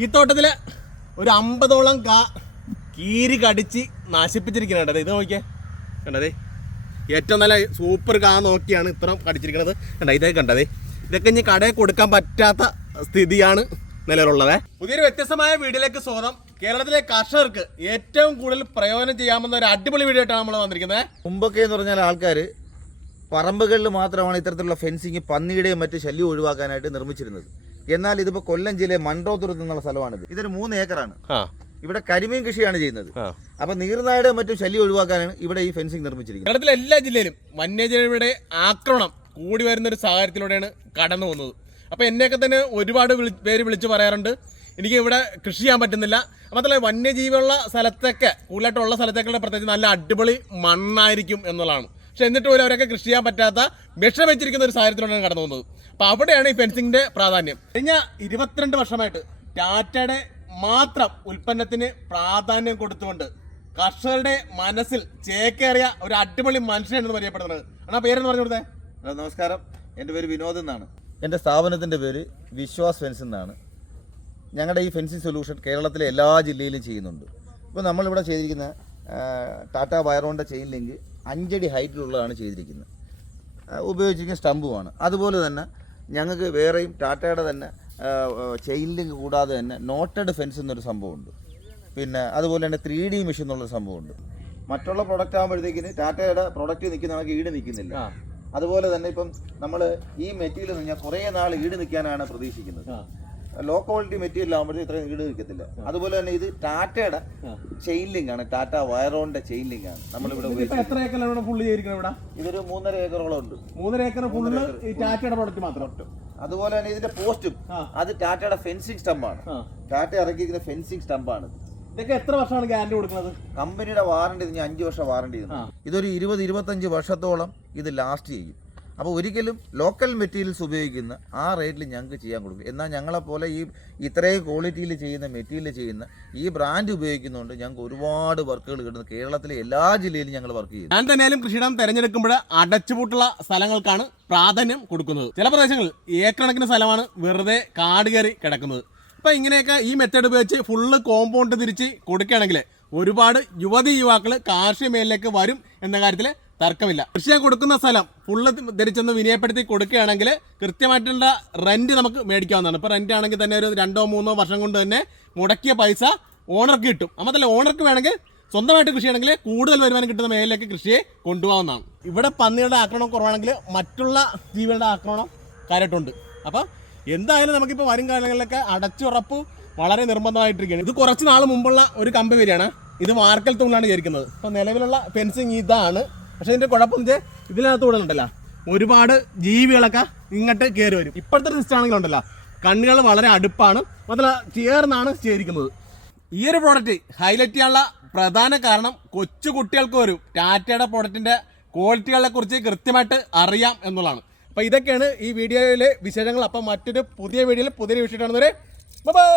ഈ തോട്ടത്തിൽ ഒരു അമ്പതോളം കാ കീരി കടിച്ച് നശിപ്പിച്ചിരിക്കുന്നുണ്ട് ഇത് നോക്കിയേ. കണ്ടതേ. ഏറ്റവും നല്ല സൂപ്പർ കാ നോക്കിയാണ് ഇത്ര കടിച്ചിരിക്കുന്നത്. കണ്ട ഇതൊക്കെ കണ്ടതേ. ഇതൊക്കെ ഇനി കടയിൽ കൊടുക്കാൻ പറ്റാത്ത സ്ഥിതിയാണ് നിലവിലുള്ളത്. പുതിയൊരു വ്യത്യസ്തമായ വീഡിയോയിലേക്ക് സ്വാഗതം. കേരളത്തിലെ കർഷകർക്ക് ഏറ്റവും കൂടുതൽ പ്രയോജനം ചെയ്യാമെന്ന ഒരു അടിപൊളി വീഡിയോ ആയിട്ടാണ് നമ്മൾ വന്നിരിക്കുന്നത്. മുമ്പൊക്കെ എന്ന് പറഞ്ഞാൽ ആൾക്കാർ പറമ്പുകളിൽ മാത്രമാണ് ഇത്തരത്തിലുള്ള ഫെൻസിങ് പന്നിയുടെയും മറ്റ് ശല്യം ഒഴിവാക്കാനായിട്ട് നിർമ്മിച്ചിരുന്നത്. എന്നാൽ ഇതിപ്പോ കൊല്ലം ജില്ലയിലെ മണ്ടോതുരത്ത് എന്നുള്ള സ്ഥലമാണിത്. ഇതൊരു മൂന്ന് ഏക്കറാണ്. ആ. ഇവിടെ കരിമീൻ കൃഷിയാണ് ചെയ്യുന്നത്. അപ്പൊ അപ്പോൾ നീർനായുടെയും മറ്റും ശല്യം ഒഴിവാക്കാനാണ് ഇവിടെ ഈ ഫെൻസിങ് നിർമ്മിച്ചിരിക്കുന്നത്. കേരളത്തിലെ എല്ലാ ജില്ലയിലും വന്യജീവിയുടെ ആക്രമണം കൂടി വരുന്ന ഒരു സാഹചര്യത്തിലൂടെയാണ് കടന്നു പോകുന്നത്. അപ്പോൾ എന്നെയൊക്കെ തന്നെ ഒരുപാട് പേര് വിളിച്ചു പറയാറുണ്ട്. എനിക്ക് ഇവിടെ കൃഷി ചെയ്യാൻ പറ്റുന്നില്ല. മാത്രമല്ല വന്യജീവിയുള്ള സ്ഥലത്തൊക്കെ കൂടുതലായിട്ടുള്ള സ്ഥലത്തൊക്കെ പ്രത്യേകിച്ച് നല്ല അടിപൊളി മണ്ണായിരിക്കും എന്നുള്ളതാണ്. പക്ഷെ എന്നിട്ട് പോലും അവരൊക്കെ കൃഷി ചെയ്യാൻ പറ്റാത്ത വിഷം വെച്ചിരിക്കുന്ന ഒരു സാഹചര്യത്തിലൂടെയാണ് കടന്നു പോകുന്നത്. അപ്പോൾ അവിടെയാണ് ഈ ഫെൻസിങ്ങിന്റെ പ്രാധാന്യം. കഴിഞ്ഞ ഇരുപത്തിരണ്ട് വർഷമായിട്ട് ടാറ്റയുടെ മാത്രം ഉൽപ്പന്നത്തിന് പ്രാധാന്യം കൊടുത്തുകൊണ്ട് കർഷകരുടെ മനസ്സിൽ ചേക്കേറിയ ഒരു അടിപൊളി മനുഷ്യനെന്ന് പറയപ്പെടുന്നത് എന്നാ പേരെന്ന് പറഞ്ഞു കൊടുത്തേ? നമസ്കാരം. എന്റെ പേര് വിനോദ് എന്നാണ്. എന്റെ സ്ഥാപനത്തിന്റെ പേര് വിശ്വാസ് ഫെൻസ് എന്നാണ്. ഞങ്ങളുടെ ഈ ഫെൻസിങ് സൊല്യൂഷൻ കേരളത്തിലെ എല്ലാ ജില്ലയിലും ചെയ്യുന്നുണ്ട്. ഇപ്പോൾ നമ്മളിവിടെ ചെയ്തിരിക്കുന്ന ടാറ്റ വയറോണിന്റെ ചെയിൻ ലിങ്ക് അഞ്ചടി ഹൈറ്റിലുള്ളതാണ് ചെയ്തിരിക്കുന്നത്. ഉപയോഗിച്ചിരിക്കുന്ന സ്റ്റമ്പുമാണ് അതുപോലെ തന്നെ ഞങ്ങൾക്ക് വേറെയും ടാറ്റയുടെ തന്നെ ചെയിൻ ലിങ്ക് കൂടാതെ തന്നെ നോട്ടഡ് ഫെൻസ് എന്നൊരു സംഭവമുണ്ട്. പിന്നെ അതുപോലെ തന്നെ ത്രീ ഡി മെഷീൻ എന്നുള്ളൊരു സംഭവമുണ്ട്. മറ്റുള്ള പ്രൊഡക്റ്റ് ആകുമ്പോഴത്തേക്കിന് ടാറ്റയുടെ പ്രൊഡക്റ്റ് നിൽക്കുന്ന നമുക്ക് ഈട് നിൽക്കുന്നില്ല. അതുപോലെ തന്നെ ഇപ്പം നമ്മൾ ഈ മെറ്റീരിയൽ കഴിഞ്ഞാൽ കുറേ നാൾ ഈട് നിൽക്കാനാണ് പ്രതീക്ഷിക്കുന്നത്. ലോ ക്വാളിറ്റി മെറ്റീരിയൽ ആകുമ്പോഴത്തേക്ക് ഇത്രയും ഈട് നിൽക്കത്തില്ല. അതുപോലെ തന്നെ ഇത് ടാറ്റയുടെ ചെയിൻ ലിങ്ക് ആണ്. ടാറ്റ വയറോണിന്റെ ചെയിൻ ലിങ്ക് ആണ്. നമ്മളിവിടെ എത്ര ഫുള്ള് ചെയ്തിരിക്കുന്നത് ഇവിടെ? ഇതൊരു മൂന്നര ഏക്കറോളം ഉണ്ട്. മൂന്നര ഏക്കർ ഫുള്ള് ഈ ടാറ്റയുടെ പ്രൊഡക്റ്റ് മാത്രം. അതുപോലെ തന്നെ ഇതിന്റെ പോസ്റ്റും അത് ടാറ്റയുടെ ഫെൻസിങ് സ്റ്റമ്പാണ്. ടാറ്റ ഇറക്കിയിരിക്കുന്ന ഫെൻസിങ് സ്റ്റമ്പാണ് ഇതൊക്കെ എത്ര വർഷമാണ് ഗ്യാരണ്ടി കൊടുക്കുന്നത്? കമ്പനിയുടെ വാറണ്ടി ഇത് ഞാൻ അഞ്ച് വർഷം വാറണ്ടി. ഇതൊരു ഇരുപത് ഇരുപത്തഞ്ച് വർഷത്തോളം ഇത് ലാസ്റ്റ് ചെയ്യും. അപ്പോൾ ഒരിക്കലും ലോക്കൽ മെറ്റീരിയൽസ് ഉപയോഗിക്കുന്ന ആ റേറ്റിൽ ഞങ്ങൾക്ക് ചെയ്യാൻ കൊടുക്കും. എന്നാൽ ഞങ്ങളെപ്പോലെ ഈ ഇത്രയും ക്വാളിറ്റിയിൽ ചെയ്യുന്ന മെറ്റീരിയൽ ചെയ്യുന്ന ഈ ബ്രാൻഡ് ഉപയോഗിക്കുന്നതുകൊണ്ട് ഞങ്ങൾക്ക് ഒരുപാട് വർക്കുകൾ കിട്ടുന്നു. കേരളത്തിലെ എല്ലാ ജില്ലയിലും ഞങ്ങൾ വർക്ക് ചെയ്യുന്നു. ഞാൻ തന്നെയാലും കൃഷിയിടം തിരഞ്ഞെടുക്കുമ്പോൾ അടച്ചുപൂട്ടുള്ള സ്ഥലങ്ങൾക്കാണ് പ്രാധാന്യം കൊടുക്കുന്നത്. ചില പ്രദേശങ്ങളിൽ ഏക്കണക്കിന് സ്ഥലമാണ് വെറുതെ കാട് കയറി കിടക്കുന്നത്. അപ്പം ഇങ്ങനെയൊക്കെ ഈ മെത്തേഡ് ഉപയോഗിച്ച് ഫുള്ള് കോമ്പൗണ്ട് തിരിച്ച് കൊടുക്കുകയാണെങ്കിൽ ഒരുപാട് യുവതി യുവാക്കൾ കാർഷിക മേഖലയിലേക്ക് വരും എന്ന കാര്യത്തിൽ തർക്കമില്ല. കൃഷി ഞാൻ കൊടുക്കുന്ന സ്ഥലം ഫുള്ള് ധരിച്ചൊന്ന് വിനയപ്പെടുത്തി കൊടുക്കുകയാണെങ്കിൽ കൃത്യമായിട്ടുള്ള റെന്റ് നമുക്ക് മേടിക്കാവുന്നതാണ്. ഇപ്പോൾ റെന്റ് ആണെങ്കിൽ തന്നെ ഒരു രണ്ടോ മൂന്നോ വർഷം കൊണ്ട് തന്നെ മുടക്കിയ പൈസ ഓണർക്ക് കിട്ടും. അമ്മത്തല്ല ഓണർക്ക് വേണമെങ്കിൽ സ്വന്തമായിട്ട് കൃഷി ആണെങ്കിൽ കൂടുതൽ വരുമാനം കിട്ടുന്ന മേഖലയിലേക്ക് കൃഷിയെ കൊണ്ടുപോകാവുന്നതാണ്. ഇവിടെ പന്നികളുടെ ആക്രമണം കുറവാണെങ്കിൽ മറ്റുള്ള ജീവികളുടെ ആക്രമണം കാര്യമായിട്ടുണ്ട്. അപ്പോൾ എന്തായാലും നമുക്കിപ്പോൾ വരും കാലങ്ങളിലൊക്കെ അടച്ചുറപ്പ് വളരെ നിർബന്ധമായിട്ടിരിക്കുകയാണ്. ഇത് കുറച്ച് നാൾ മുമ്പുള്ള ഒരു കമ്പ് വരികയാണ്. ഇത് വാർക്കൽ തൂണിലാണ് ചേരിക്കുന്നത് അപ്പോൾ നിലവിലുള്ള ഫെൻസിങ് ഇതാണ്. പക്ഷേ ഇതിന്റെ കുഴപ്പം വെച്ചാൽ ഇതിനകത്ത് കൂടെ ഉണ്ടല്ലോ. ഒരുപാട് ജീവികളൊക്കെ ഇങ്ങോട്ട് കയറി വരും. ഇപ്പോഴത്തെ സിസ്റ്റം ആണെങ്കിലും ഉണ്ടല്ലോ. കണ്ണുകൾ വളരെ അടുപ്പാണ്. മാത്രമല്ല ചേർന്നാണ് ചേരിക്കുന്നത് ഈ ഒരു പ്രോഡക്റ്റ് ഹൈലൈറ്റ് ചെയ്യാനുള്ള പ്രധാന കാരണം കൊച്ചു കുട്ടികൾക്ക് വരും. ടാറ്റയുടെ പ്രോഡക്റ്റിന്റെ ക്വാളിറ്റികളെ കുറിച്ച് കൃത്യമായിട്ട് അറിയാം എന്നുള്ളതാണ്. അപ്പോൾ ഇതൊക്കെയാണ് ഈ വീഡിയോയിലെ വിശേഷങ്ങൾ. അപ്പം മറ്റൊരു പുതിയ വീഡിയോയിൽ പുതിയൊരു വിഷയമാണെന്നവരെ ബൈ